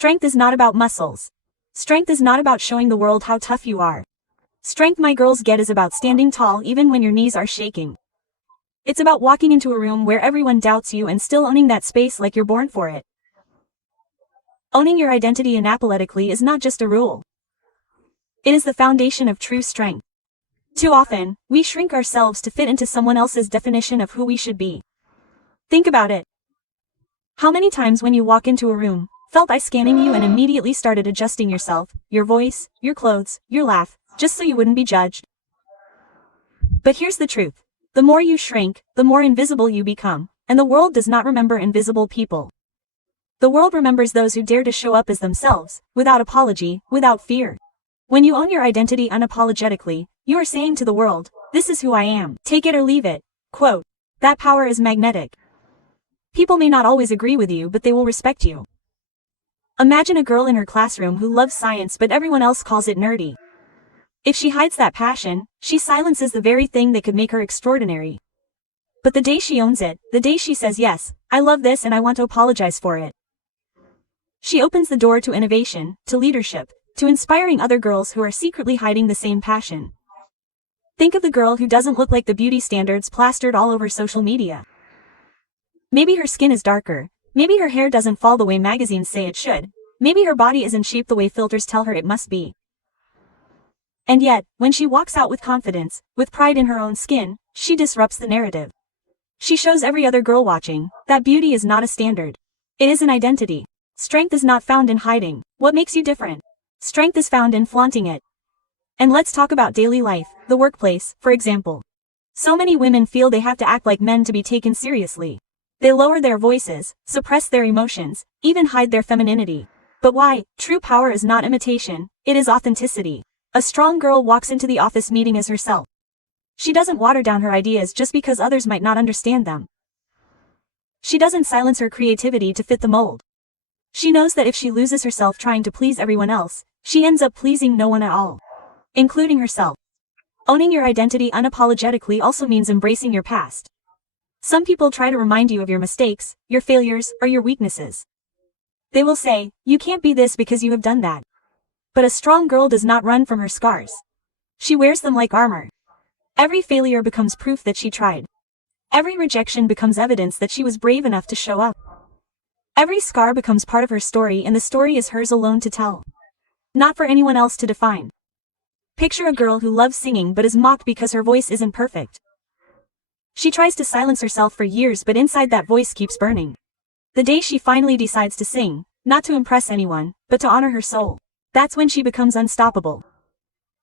Strength is not about muscles. Strength is not about showing the world how tough you are. Strength my girls get is about standing tall even when your knees are shaking. It's about walking into a room where everyone doubts you and still owning that space like you're born for it. Owning your identity unapologetically is not just a rule. It is the foundation of true strength. Too often, we shrink ourselves to fit into someone else's definition of who we should be. Think about it. How many times when you walk into a room, felt eyes scanning you and immediately started adjusting yourself, your voice, your clothes, your laugh, just so you wouldn't be judged? But here's the truth. The more you shrink, the more invisible you become, and the world does not remember invisible people. The world remembers those who dare to show up as themselves, without apology, without fear. When you own your identity unapologetically, you are saying to the world, "This is who I am. Take it or leave it." Quote. That power is magnetic. People may not always agree with you, but they will respect you. Imagine a girl in her classroom who loves science but everyone else calls it nerdy. If she hides that passion, she silences the very thing that could make her extraordinary. But the day she owns it, the day she says, "Yes, I love this and I want to apologize for it," she opens the door to innovation, to leadership, to inspiring other girls who are secretly hiding the same passion. Think of the girl who doesn't look like the beauty standards plastered all over social media. Maybe her skin is darker, maybe her hair doesn't fall the way magazines say it should, maybe her body isn't shaped the way filters tell her it must be. And yet, when she walks out with confidence, with pride in her own skin, she disrupts the narrative. She shows every other girl watching that beauty is not a standard. It is an identity. Strength is not found in hiding what makes you different. Strength is found in flaunting it. And let's talk about daily life, the workplace, for example. So many women feel they have to act like men to be taken seriously. They lower their voices, suppress their emotions, even hide their femininity. But why? True power is not imitation, it is authenticity. A strong girl walks into the office meeting as herself. She doesn't water down her ideas just because others might not understand them. She doesn't silence her creativity to fit the mold. She knows that if she loses herself trying to please everyone else, she ends up pleasing no one at all, including herself. Owning your identity unapologetically also means embracing your past. Some people try to remind you of your mistakes, your failures, or your weaknesses. They will say, "You can't be this because you have done that." But a strong girl does not run from her scars. She wears them like armor. Every failure becomes proof that she tried. Every rejection becomes evidence that she was brave enough to show up. Every scar becomes part of her story, and the story is hers alone to tell, not for anyone else to define. Picture a girl who loves singing but is mocked because her voice isn't perfect. She tries to silence herself for years, but inside that voice keeps burning. The day she finally decides to sing, not to impress anyone, but to honor her soul, that's when she becomes unstoppable.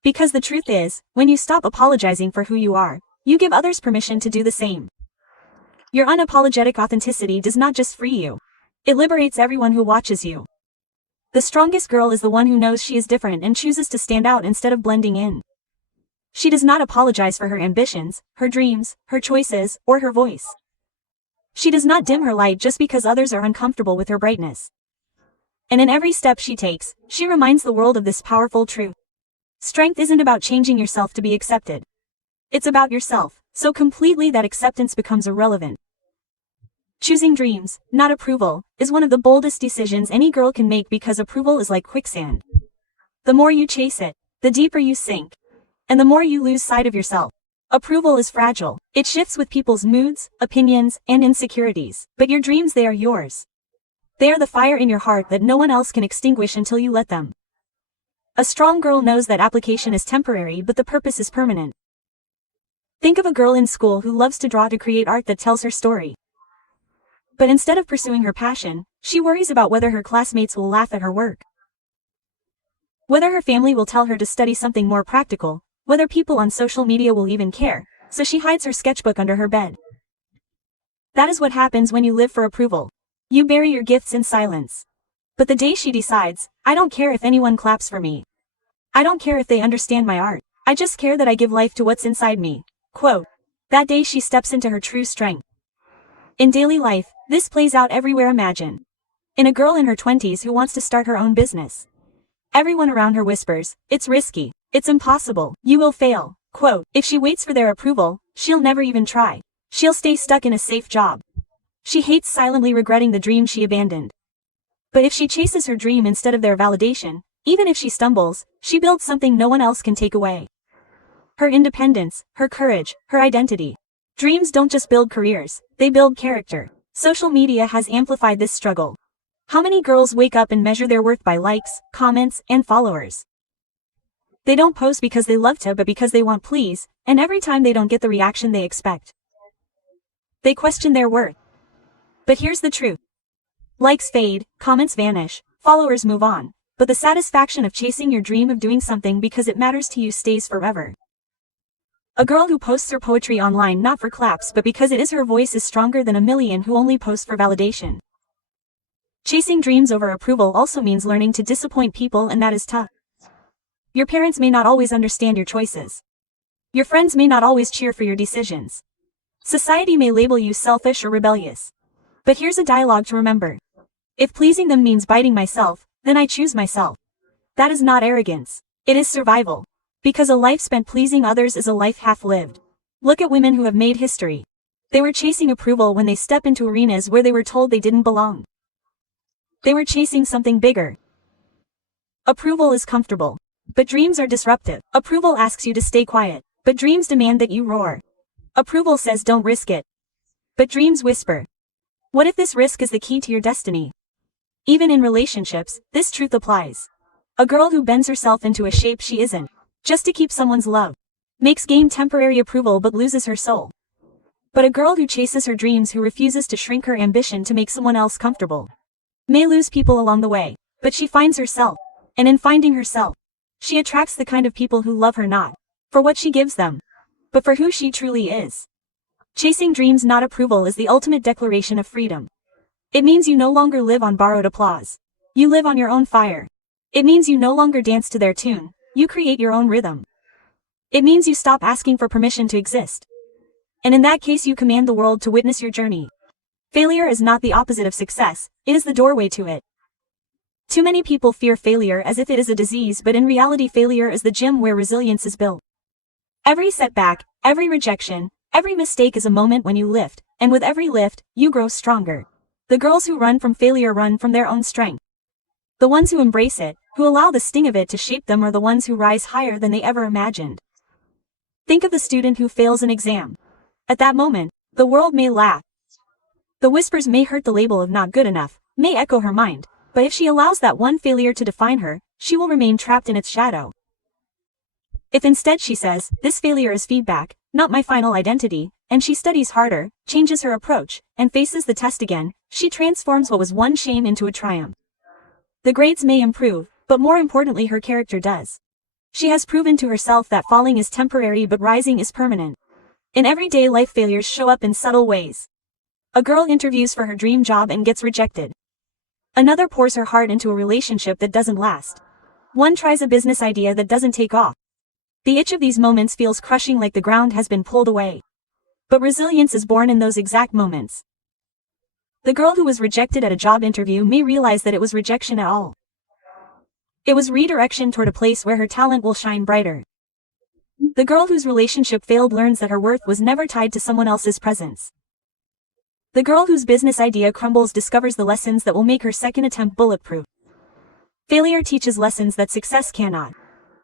Because the truth is, when you stop apologizing for who you are, you give others permission to do the same. Your unapologetic authenticity does not just free you. It liberates everyone who watches you. The strongest girl is the one who knows she is different and chooses to stand out instead of blending in. She does not apologize for her ambitions, her dreams, her choices, or her voice. She does not dim her light just because others are uncomfortable with her brightness. And in every step she takes, she reminds the world of this powerful truth. Strength isn't about changing yourself to be accepted. It's about yourself, so completely that acceptance becomes irrelevant. Choosing dreams, not approval, is one of the boldest decisions any girl can make, because approval is like quicksand. The more you chase it, the deeper you sink. And the more you lose sight of yourself. Approval is fragile. It shifts with people's moods, opinions, and insecurities. But your dreams, they are yours. They are the fire in your heart that no one else can extinguish until you let them. A strong girl knows that application is temporary, but the purpose is permanent. Think of a girl in school who loves to draw, to create art that tells her story. But instead of pursuing her passion, she worries about whether her classmates will laugh at her work, whether her family will tell her to study something more practical, whether people on social media will even care, so she hides her sketchbook under her bed. That is what happens when you live for approval. You bury your gifts in silence. But the day she decides, "I don't care if anyone claps for me. I don't care if they understand my art. I just care that I give life to what's inside me." Quote. That day she steps into her true strength. In daily life, this plays out everywhere. Imagine in a girl in her 20s who wants to start her own business. Everyone around her whispers, "It's risky. It's impossible. You will fail." Quote. If she waits for their approval, she'll never even try. She'll stay stuck in a safe job. She hates silently regretting the dream she abandoned. But if she chases her dream instead of their validation, even if she stumbles, she builds something no one else can take away. Her independence, her courage, her identity. Dreams don't just build careers, they build character. Social media has amplified this struggle. How many girls wake up and measure their worth by likes, comments, and followers? They don't post because they love to but because they want please, and every time they don't get the reaction they expect, they question their worth. But here's the truth. Likes fade, comments vanish, followers move on, but the satisfaction of chasing your dream of doing something because it matters to you stays forever. A girl who posts her poetry online not for claps but because it is her voice is stronger than a million who only post for validation. Chasing dreams over approval also means learning to disappoint people, and that is tough. Your parents may not always understand your choices. Your friends may not always cheer for your decisions. Society may label you selfish or rebellious. But here's a dialogue to remember. If pleasing them means biting myself, then I choose myself. That is not arrogance. It is survival. Because a life spent pleasing others is a life half lived. Look at women who have made history. They were chasing approval when they step into arenas where they were told they didn't belong. They were chasing something bigger. Approval is comfortable. But dreams are disruptive. Approval asks you to stay quiet. But dreams demand that you roar. Approval says don't risk it. But dreams whisper. What if this risk is the key to your destiny? Even in relationships, this truth applies. A girl who bends herself into a shape she isn't, just to keep someone's love, makes gain temporary approval but loses her soul. But a girl who chases her dreams, who refuses to shrink her ambition to make someone else comfortable, may lose people along the way, but she finds herself. And in finding herself, she attracts the kind of people who love her not for what she gives them, but for who she truly is. Chasing dreams, not approval, is the ultimate declaration of freedom. It means you no longer live on borrowed applause. You live on your own fire. It means you no longer dance to their tune. You create your own rhythm. It means you stop asking for permission to exist. And in that case, you command the world to witness your journey. Failure is not the opposite of success, it is the doorway to it. Too many people fear failure as if it is a disease, but in reality, failure is the gym where resilience is built. Every setback, every rejection, every mistake is a moment when you lift, and with every lift, you grow stronger. The girls who run from failure run from their own strength. The ones who embrace it, who allow the sting of it to shape them, are the ones who rise higher than they ever imagined. Think of the student who fails an exam. At that moment, the world may laugh. The whispers may hurt, the label of not good enough may echo her mind, but if she allows that one failure to define her, she will remain trapped in its shadow. If instead she says, this failure is feedback, not my final identity, and she studies harder, changes her approach, and faces the test again, she transforms what was one shame into a triumph. The grades may improve, but more importantly, her character does. She has proven to herself that falling is temporary but rising is permanent. In everyday life, failures show up in subtle ways. A girl interviews for her dream job and gets rejected. Another pours her heart into a relationship that doesn't last. One tries a business idea that doesn't take off. The itch of these moments feels crushing, like the ground has been pulled away. But resilience is born in those exact moments. The girl who was rejected at a job interview may realize that it was rejection at all. It was redirection toward a place where her talent will shine brighter. The girl whose relationship failed learns that her worth was never tied to someone else's presence. The girl whose business idea crumbles discovers the lessons that will make her second attempt bulletproof. Failure teaches lessons that success cannot.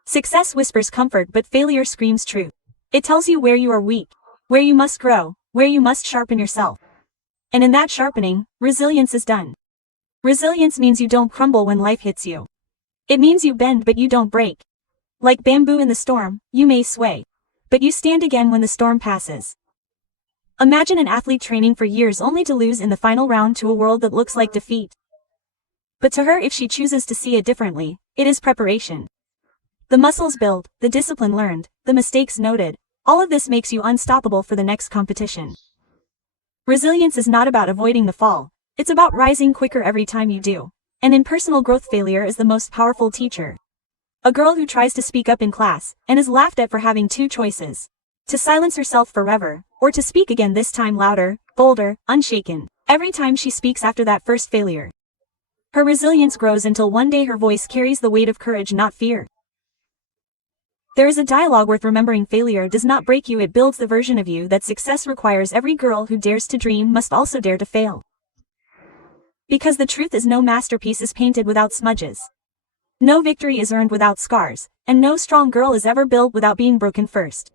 Success whispers comfort, but failure screams truth. It tells you where you are weak, where you must grow, where you must sharpen yourself. And in that sharpening, resilience is done. Resilience means you don't crumble when life hits you. It means you bend but you don't break. Like bamboo in the storm, you may sway, but you stand again when the storm passes. Imagine an athlete training for years only to lose in the final round to a world that looks like defeat. But to her, if she chooses to see it differently, it is preparation. The muscles built, the discipline learned, the mistakes noted, all of this makes you unstoppable for the next competition. Resilience is not about avoiding the fall, it's about rising quicker every time you do. And in personal growth, failure is the most powerful teacher. A girl who tries to speak up in class, and is laughed at for having two choices. To silence herself forever, or to speak again, this time louder, bolder, unshaken. Every time she speaks after that first failure, her resilience grows until one day her voice carries the weight of courage, not fear. There is a dialogue worth remembering. Failure does not break you, it builds the version of you that success requires. Every girl who dares to dream must also dare to fail. Because the truth is no masterpiece is painted without smudges. No victory is earned without scars, and no strong girl is ever built without being broken first.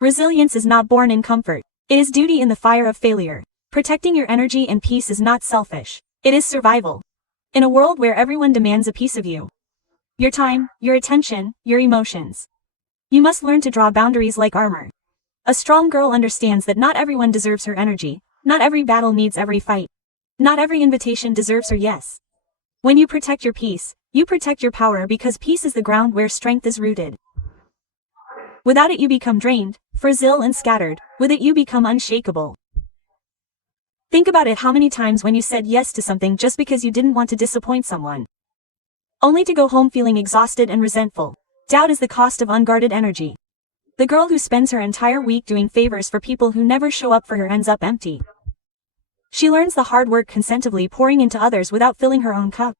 Resilience is not born in comfort. It is duty in the fire of failure. Protecting your energy and peace is not selfish. It is survival. In a world where everyone demands a piece of you, your time, your attention, your emotions, you must learn to draw boundaries like armor. A strong girl understands that not everyone deserves her energy, not every battle needs every fight, not every invitation deserves her yes. When you protect your peace, you protect your power because peace is the ground where strength is rooted. Without it you become drained, fragile and scattered. With it you become unshakable. Think about it, how many times when you said yes to something just because you didn't want to disappoint someone, only to go home feeling exhausted and resentful. Doubt is the cost of unguarded energy. The girl who spends her entire week doing favors for people who never show up for her ends up empty. She learns the hard work consecutively pouring into others without filling her own cup.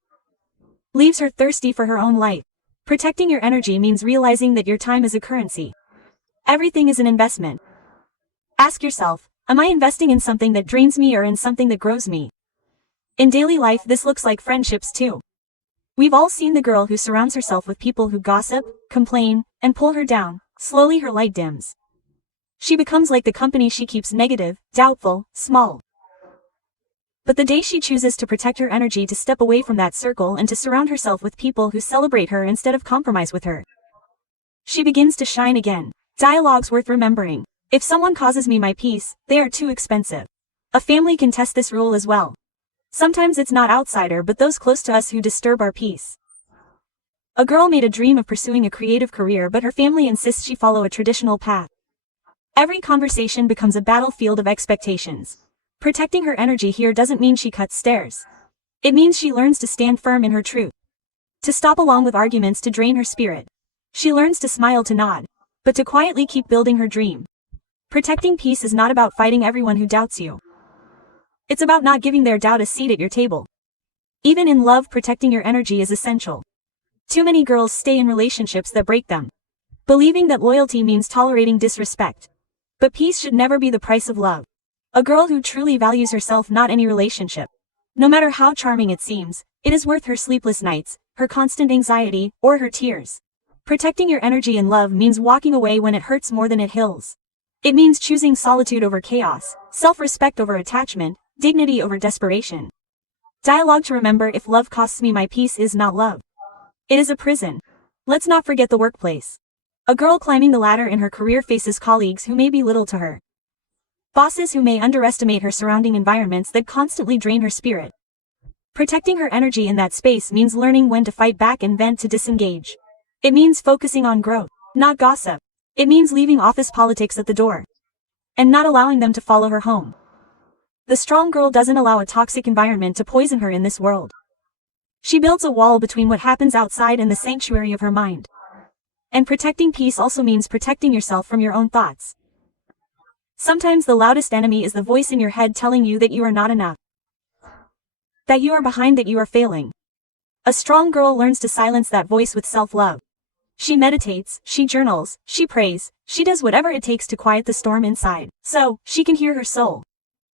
Leaves her thirsty for her own light. Protecting your energy means realizing that your time is a currency. Everything is an investment. Ask yourself, am I investing in something that drains me or in something that grows me? In daily life this looks like friendships too. We've all seen the girl who surrounds herself with people who gossip, complain, and pull her down. Slowly her light dims. She becomes like the company she keeps, negative, doubtful, small. But the day she chooses to protect her energy, to step away from that circle and to surround herself with people who celebrate her instead of compromise with her, she begins to shine again. Dialogues worth remembering. If someone causes me my peace, they are too expensive. A family can test this rule as well. Sometimes it's not outsider but those close to us who disturb our peace. A girl made a dream of pursuing a creative career but her family insists she follow a traditional path. Every conversation becomes a battlefield of expectations. Protecting her energy here doesn't mean she cuts stairs. It means she learns to stand firm in her truth. To stop along with arguments to drain her spirit. She learns to smile, to nod, but to quietly keep building her dream. Protecting peace is not about fighting everyone who doubts you. It's about not giving their doubt a seat at your table. Even in love, protecting your energy is essential. Too many girls stay in relationships that break them, believing that loyalty means tolerating disrespect. But peace should never be the price of love. A girl who truly values herself, not any relationship, no matter how charming it seems, it is worth her sleepless nights, her constant anxiety, or her tears. Protecting your energy in love means walking away when it hurts more than it heals. It means choosing solitude over chaos, self-respect over attachment, dignity over desperation. Dialogue to remember: if love costs me my peace is not love. It is a prison. Let's not forget the workplace. A girl climbing the ladder in her career faces colleagues who may belittle to her, bosses who may underestimate her, surrounding environments that constantly drain her spirit. Protecting her energy in that space means learning when to fight back and when to disengage. It means focusing on growth, not gossip. It means leaving office politics at the door and not allowing them to follow her home. The strong girl doesn't allow a toxic environment to poison her in this world. She builds a wall between what happens outside and the sanctuary of her mind. And protecting peace also means protecting yourself from your own thoughts. Sometimes the loudest enemy is the voice in your head telling you that you are not enough, that you are behind, that you are failing. A strong girl learns to silence that voice with self-love. She meditates, she journals, she prays, she does whatever it takes to quiet the storm inside, so she can hear her soul.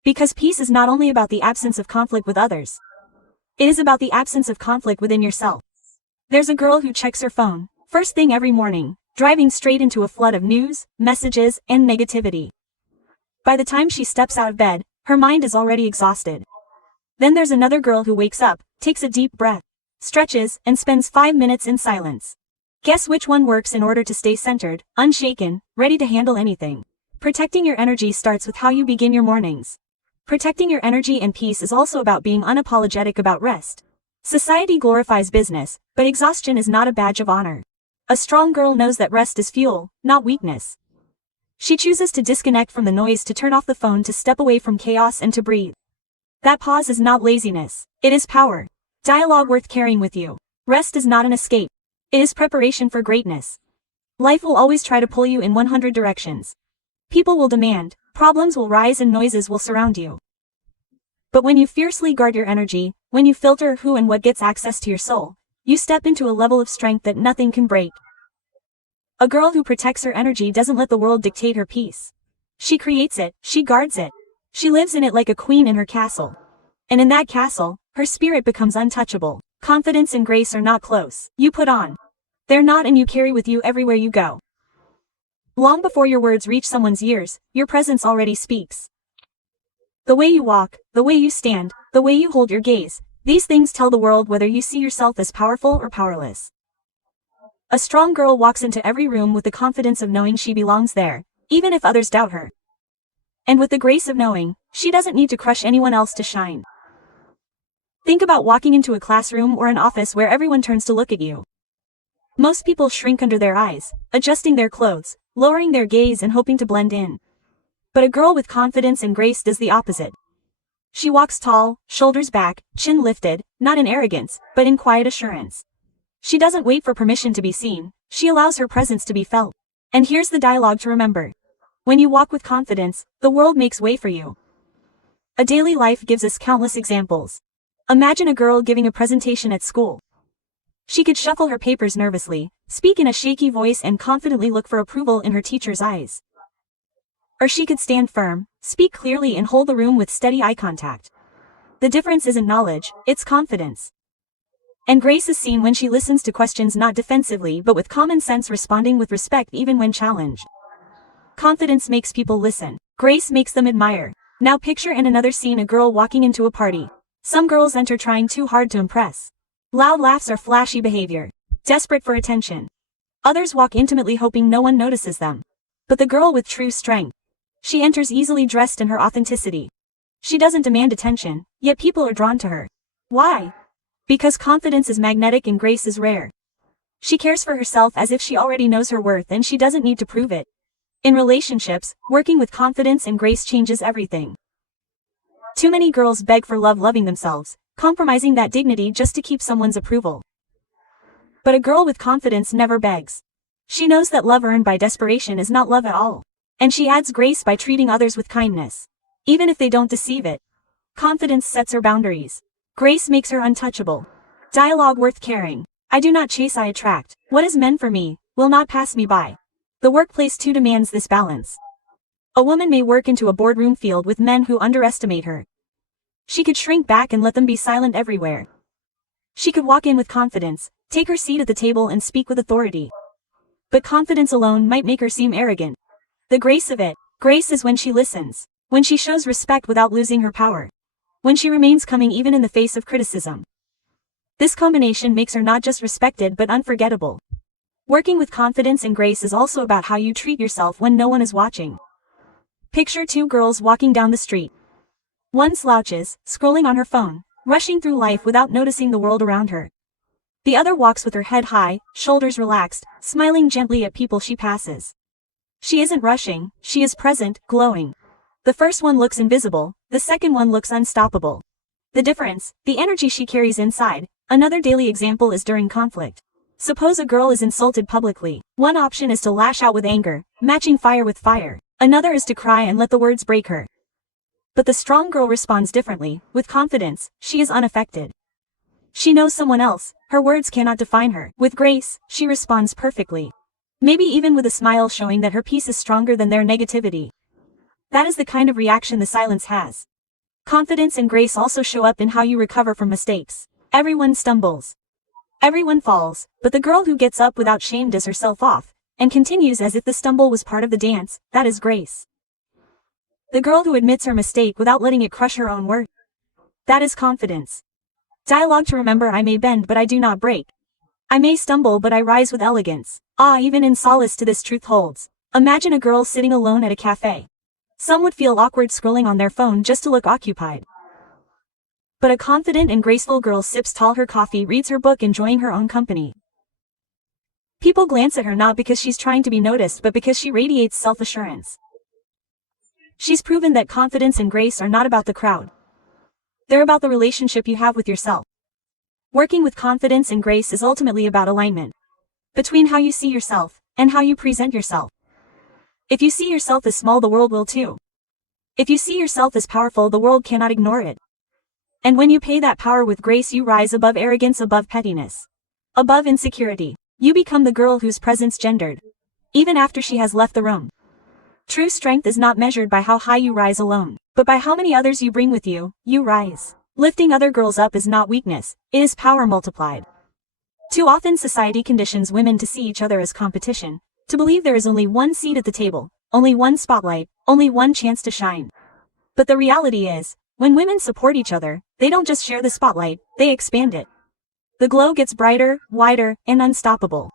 Because peace is not only about the absence of conflict with others, it is about the absence of conflict within yourself. There's a girl who checks her phone first thing every morning, driving straight into a flood of news, messages, and negativity. By the time she steps out of bed, her mind is already exhausted. Then there's another girl who wakes up, takes a deep breath, stretches, and spends 5 minutes in silence. Guess which one works in order to stay centered, unshaken, ready to handle anything? Protecting your energy starts with how you begin your mornings. Protecting your energy and peace is also about being unapologetic about rest. Society glorifies business, but exhaustion is not a badge of honor. A strong girl knows that rest is fuel, not weakness. She chooses to disconnect from the noise, to turn off the phone, to step away from chaos and to breathe. That pause is not laziness, it is power. Dialogue worth carrying with you. Rest is not an escape. It is preparation for greatness. Life will always try to pull you in 100 directions. People will demand, problems will rise, and noises will surround you. But when you fiercely guard your energy, when you filter who and what gets access to your soul, you step into a level of strength that nothing can break. A girl who protects her energy doesn't let the world dictate her peace. She creates it, she guards it. She lives in it like a queen in her castle. And in that castle, her spirit becomes untouchable. Confidence and grace are not close. You put on. They're not, and you carry with you everywhere you go. Long before your words reach someone's ears, your presence already speaks. The way you walk, the way you stand, the way you hold your gaze, these things tell the world whether you see yourself as powerful or powerless. A strong girl walks into every room with the confidence of knowing she belongs there, even if others doubt her. And with the grace of knowing, she doesn't need to crush anyone else to shine. Think about walking into a classroom or an office where everyone turns to look at you. Most people shrink under their eyes, adjusting their clothes, lowering their gaze and hoping to blend in. But a girl with confidence and grace does the opposite. She walks tall, shoulders back, chin lifted, not in arrogance, but in quiet assurance. She doesn't wait for permission to be seen, she allows her presence to be felt. And here's the dialogue to remember. When you walk with confidence, the world makes way for you. A daily life gives us countless examples. Imagine a girl giving a presentation at school. She could shuffle her papers nervously, speak in a shaky voice and confidently look for approval in her teacher's eyes. Or she could stand firm, speak clearly and hold the room with steady eye contact. The difference isn't knowledge, it's confidence. And grace is seen when she listens to questions not defensively but with common sense, responding with respect even when challenged. Confidence makes people listen. Grace makes them admire. Now picture in another scene a girl walking into a party. Some girls enter trying too hard to impress. Loud laughs or flashy behavior. Desperate for attention. Others walk intimately hoping no one notices them. But the girl with true strength. She enters easily dressed in her authenticity. She doesn't demand attention, yet people are drawn to her. Why? Because confidence is magnetic and grace is rare. She cares for herself as if she already knows her worth and she doesn't need to prove it. In relationships, working with confidence and grace changes everything. Too many girls beg for love, loving themselves, compromising that dignity just to keep someone's approval. But a girl with confidence never begs. She knows that love earned by desperation is not love at all. And she adds grace by treating others with kindness. Even if they don't deceive it. Confidence sets her boundaries. Grace makes her untouchable. Dialogue worth caring. I do not chase, I attract. What is meant for me, will not pass me by. The workplace too demands this balance. A woman may work into a boardroom filled with men who underestimate her. She could shrink back and let them be silent everywhere. She could walk in with confidence, take her seat at the table and speak with authority. But confidence alone might make her seem arrogant. The grace of it, grace is when she listens, when she shows respect without losing her power, when she remains calm even in the face of criticism. This combination makes her not just respected but unforgettable. Working with confidence and grace is also about how you treat yourself when no one is watching. Picture two girls walking down the street. One slouches, scrolling on her phone, rushing through life without noticing the world around her. The other walks with her head high, shoulders relaxed, smiling gently at people she passes. She isn't rushing, she is present, glowing. The first one looks invisible, the second one looks unstoppable. The difference, the energy she carries inside. Another daily example is during conflict. Suppose a girl is insulted publicly. One option is to lash out with anger, matching fire with fire. Another is to cry and let the words break her. But the strong girl responds differently. With confidence, she is unaffected. She knows someone else, her words cannot define her. With grace, she responds perfectly. Maybe even with a smile, showing that her peace is stronger than their negativity. That is the kind of reaction the silence has. Confidence and grace also show up in how you recover from mistakes. Everyone stumbles. Everyone falls, but the girl who gets up without shame does herself off, and continues as if the stumble was part of the dance. That is grace. The girl who admits her mistake without letting it crush her own worth. That is confidence. Dialogue to remember: I may bend but I do not break. I may stumble but I rise with elegance. Even in solace to this truth holds. Imagine a girl sitting alone at a cafe. Some would feel awkward scrolling on their phone just to look occupied. But a confident and graceful girl sips tall her coffee, reads her book, enjoying her own company. People glance at her not because she's trying to be noticed but because she radiates self-assurance. She's proven that confidence and grace are not about the crowd. They're about the relationship you have with yourself. Working with confidence and grace is ultimately about alignment between how you see yourself and how you present yourself. If you see yourself as small, the world will too. If you see yourself as powerful, the world cannot ignore it. And when you pay that power with grace, you rise above arrogance, above pettiness, above insecurity. You become the girl whose presence gendered, even after she has left the room. True strength is not measured by how high you rise alone, but by how many others you bring with you. You rise. Lifting other girls up is not weakness, it is power multiplied. Too often society conditions women to see each other as competition, to believe there is only one seat at the table, only one spotlight, only one chance to shine. But the reality is, when women support each other, they don't just share the spotlight, they expand it. The glow gets brighter, wider, and unstoppable.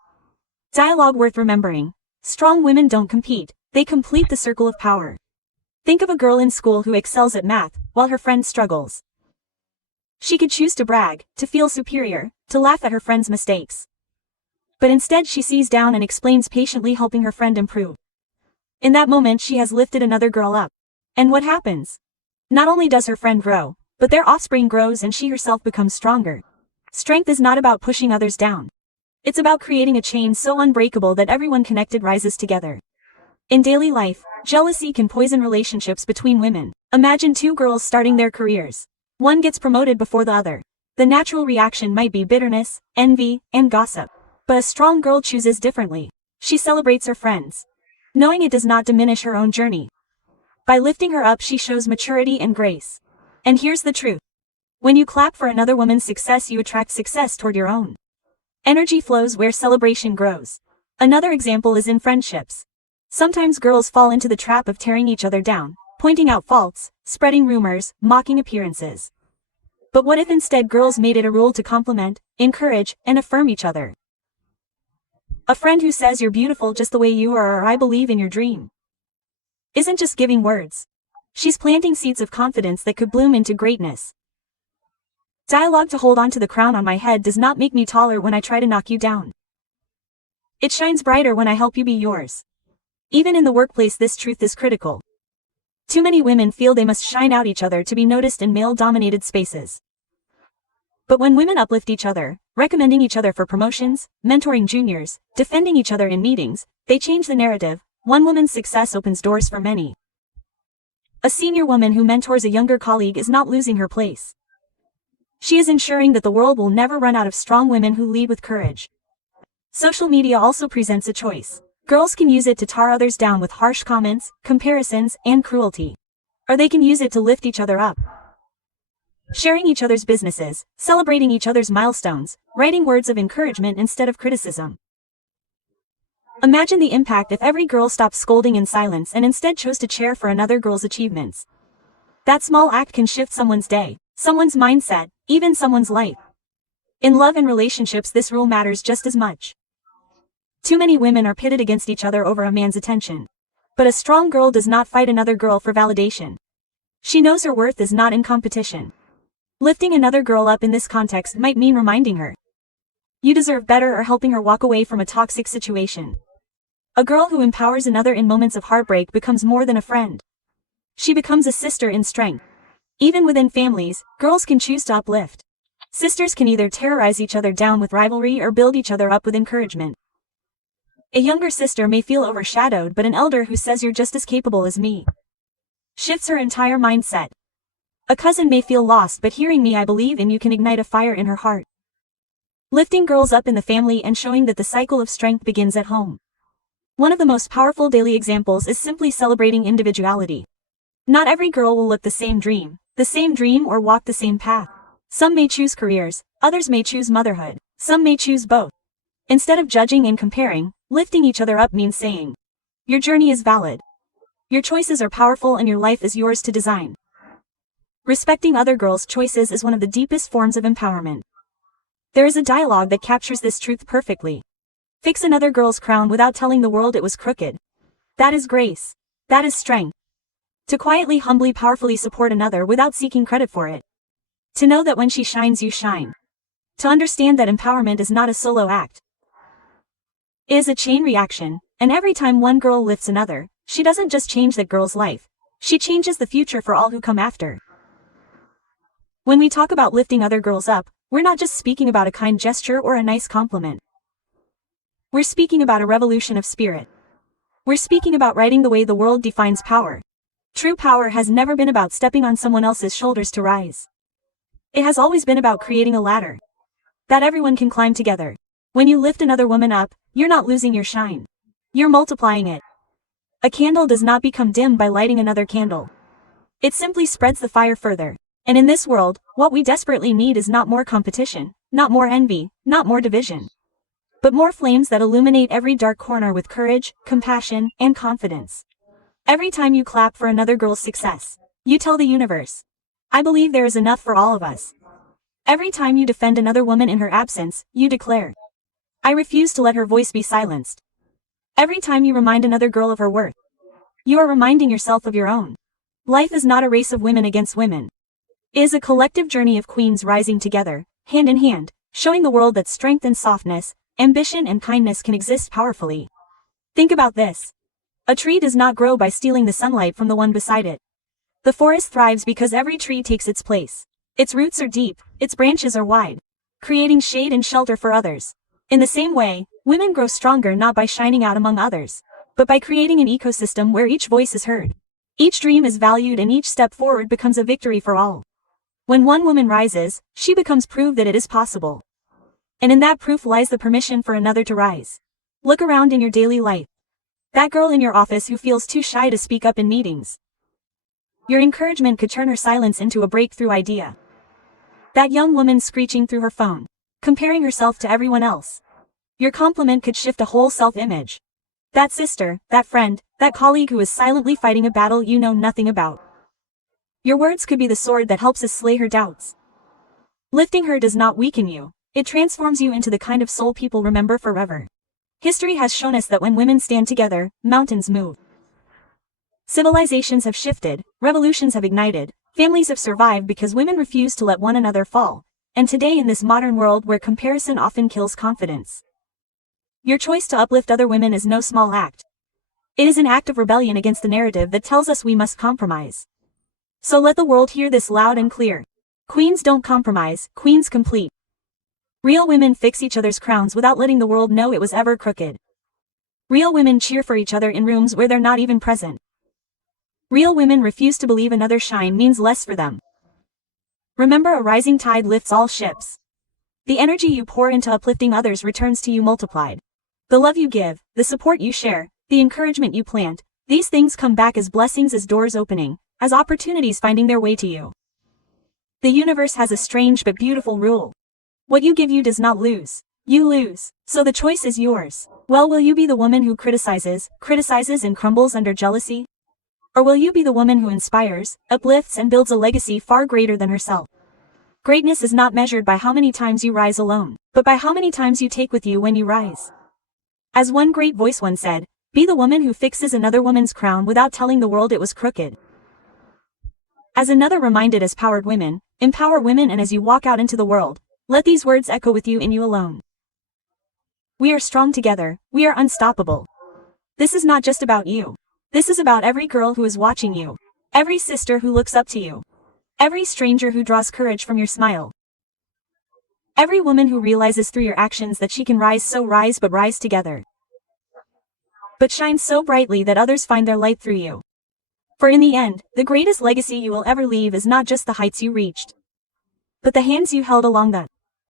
Dialogue worth remembering. Strong women don't compete, they complete the circle of power. Think of a girl in school who excels at math, while her friend struggles. She could choose to brag, to feel superior, to laugh at her friend's mistakes. But instead she sees down and explains patiently, helping her friend improve. In that moment she has lifted another girl up. And what happens? Not only does her friend grow, but their offspring grows and she herself becomes stronger. Strength is not about pushing others down. It's about creating a chain so unbreakable that everyone connected rises together. In daily life, jealousy can poison relationships between women. Imagine two girls starting their careers. One gets promoted before the other. The natural reaction might be bitterness, envy, and gossip. But a strong girl chooses differently. She celebrates her friends, knowing it does not diminish her own journey. By lifting her up, she shows maturity and grace. And here's the truth. When you clap for another woman's success, you attract success toward your own. Energy flows where celebration grows. Another example is in friendships. Sometimes girls fall into the trap of tearing each other down, pointing out faults, spreading rumors, mocking appearances. But what if instead girls made it a rule to compliment, encourage, and affirm each other? A friend who says you're beautiful just the way you are, or I believe in your dream, isn't just giving words. She's planting seeds of confidence that could bloom into greatness. Dialogue to hold on to the crown on my head does not make me taller when I try to knock you down. It shines brighter when I help you be yours. Even in the workplace, this truth is critical. Too many women feel they must shine out each other to be noticed in male-dominated spaces. But when women uplift each other, recommending each other for promotions, mentoring juniors, defending each other in meetings, they change the narrative. One woman's success opens doors for many. A senior woman who mentors a younger colleague is not losing her place. She is ensuring that the world will never run out of strong women who lead with courage. Social media also presents a choice. Girls can use it to tear others down with harsh comments, comparisons, and cruelty. Or they can use it to lift each other up. Sharing each other's businesses, celebrating each other's milestones, writing words of encouragement instead of criticism. Imagine the impact if every girl stopped scolding in silence and instead chose to cheer for another girl's achievements. That small act can shift someone's day, someone's mindset, even someone's life. In love and relationships, this rule matters just as much. Too many women are pitted against each other over a man's attention. But a strong girl does not fight another girl for validation. She knows her worth is not in competition. Lifting another girl up in this context might mean reminding her you deserve better, or helping her walk away from a toxic situation. A girl who empowers another in moments of heartbreak becomes more than a friend. She becomes a sister in strength. Even within families, girls can choose to uplift. Sisters can either terrorize each other down with rivalry or build each other up with encouragement. A younger sister may feel overshadowed, but an elder who says you're just as capable as me shifts her entire mindset. A cousin may feel lost, but hearing me I believe in you can ignite a fire in her heart. Lifting girls up in the family and showing that the cycle of strength begins at home. One of the most powerful daily examples is simply celebrating individuality. Not every girl will look the same dream or walk the same path. Some may choose careers, others may choose motherhood, some may choose both. Instead of judging and comparing, lifting each other up means saying, your journey is valid. Your choices are powerful and your life is yours to design. Respecting other girls' choices is one of the deepest forms of empowerment. There is a dialogue that captures this truth perfectly. Fix another girl's crown without telling the world it was crooked. That is grace. That is strength. To quietly, humbly, powerfully support another without seeking credit for it. To know that when she shines, you shine. To understand that empowerment is not a solo act. It is a chain reaction, and every time one girl lifts another, she doesn't just change that girl's life. She changes the future for all who come after. When we talk about lifting other girls up, we're not just speaking about a kind gesture or a nice compliment. We're speaking about a revolution of spirit. We're speaking about writing the way the world defines power. True power has never been about stepping on someone else's shoulders to rise. It has always been about creating a ladder that everyone can climb together. When you lift another woman up, you're not losing your shine. You're multiplying it. A candle does not become dim by lighting another candle. It simply spreads the fire further. And in this world, what we desperately need is not more competition, not more envy, not more division, but more flames that illuminate every dark corner with courage, compassion, and confidence. Every time you clap for another girl's success, you tell the universe, I believe there is enough for all of us. Every time you defend another woman in her absence, you declare, I refuse to let her voice be silenced. Every time you remind another girl of her worth, you are reminding yourself of your own. Life is not a race of women against women. It is a collective journey of queens rising together, hand in hand, showing the world that strength and softness, ambition and kindness can exist powerfully. Think about this. A tree does not grow by stealing the sunlight from the one beside it. The forest thrives because every tree takes its place. Its roots are deep, its branches are wide, creating shade and shelter for others. In the same way, women grow stronger not by shining out among others, but by creating an ecosystem where each voice is heard. Each dream is valued and each step forward becomes a victory for all. When one woman rises, she becomes proof that it is possible. And in that proof lies the permission for another to rise. Look around in your daily life. That girl in your office who feels too shy to speak up in meetings. Your encouragement could turn her silence into a breakthrough idea. That young woman screeching through her phone, comparing herself to everyone else. Your compliment could shift a whole self-image. That sister, that friend, that colleague who is silently fighting a battle you know nothing about. Your words could be the sword that helps us slay her doubts. Lifting her does not weaken you. It transforms you into the kind of soul people remember forever. History has shown us that when women stand together, mountains move. Civilizations have shifted, revolutions have ignited, families have survived because women refuse to let one another fall. And today in this modern world where comparison often kills confidence, your choice to uplift other women is no small act. It is an act of rebellion against the narrative that tells us we must compromise. So let the world hear this loud and clear. Queens don't compromise, queens complete. Real women fix each other's crowns without letting the world know it was ever crooked. Real women cheer for each other in rooms where they're not even present. Real women refuse to believe another shine means less for them. Remember, a rising tide lifts all ships. The energy you pour into uplifting others returns to you multiplied. The love you give, the support you share, the encouragement you plant, these things come back as blessings, as doors opening, as opportunities finding their way to you. The universe has a strange but beautiful rule. What you give you does not lose. You lose. So the choice is yours. Well, will you be the woman who criticizes and crumbles under jealousy? Or will you be the woman who inspires, uplifts and builds a legacy far greater than herself? Greatness is not measured by how many times you rise alone, but by how many times you take with you when you rise. As one great voice once said, be the woman who fixes another woman's crown without telling the world it was crooked. As another reminded us, empower women, and as you walk out into the world, let these words echo with you in you alone. We are strong together, we are unstoppable. This is not just about you. This is about every girl who is watching you, every sister who looks up to you, every stranger who draws courage from your smile, every woman who realizes through your actions that she can rise together. But shine so brightly that others find their light through you. For in the end, the greatest legacy you will ever leave is not just the heights you reached, but the hands you held along the